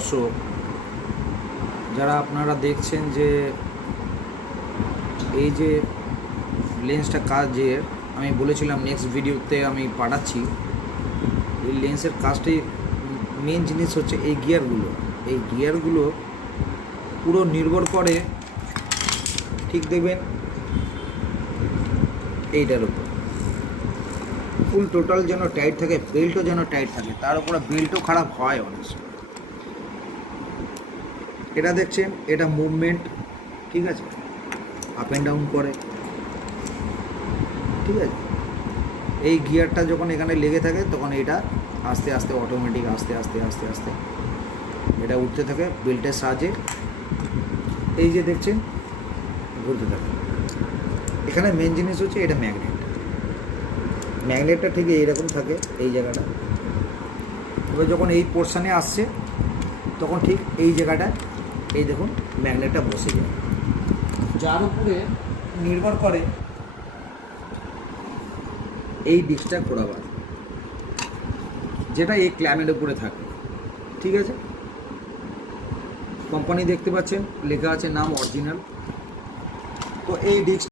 দর্শক যারা আপনারা দেখছেন যে এই যে লেন্সটা কাজের, আমি বলেছিলাম নেক্সট ভিডিওতে আমি পাঠাচ্ছি। এই লেন্সের কাজটি মেন জিনিস হচ্ছে এই গিয়ারগুলো। এই গিয়ারগুলো পুরো নির্ভর করে, ঠিক দেখবেন এইটার উপর ফুল টোটাল যেন টাইট থাকে, বেল্টও যেন টাইট থাকে, তার উপরে বেল্টও খারাপ হয় অনেক সময়। এটা দেখছেন, এটা মুভমেন্ট, ঠিক আছে, আপ অ্যান্ড ডাউন করে, ঠিক আছে। এই গিয়ারটা যখন এখানে লেগে থাকে তখন এটা আস্তে আস্তে অটোমেটিক আস্তে আস্তে আস্তে আস্তে এটা উঠতে থাকে বেল্টের সাহায্যে। এই যে দেখছেন ঘুরতে থাকে। এখানে মেন জিনিস হচ্ছে এটা ম্যাগনেট। ম্যাগনেটটা ঠিক এইরকম থাকে এই জায়গাটা। এবার যখন এই পোর্শানে আসছে তখন ঠিক এই জায়গাটায় এই দেখুন ম্যাগনেটটা বসে যায়, যার উপরে নির্ভর করে এই ডিস্কটা ঘোরাবার, যেটা এই ক্ল্যামের উপরে থাকে, ঠিক আছে। কোম্পানি দেখতে পাচ্ছেন লেখা আছে নাম অরিজিনাল। তো এই ডিস্ক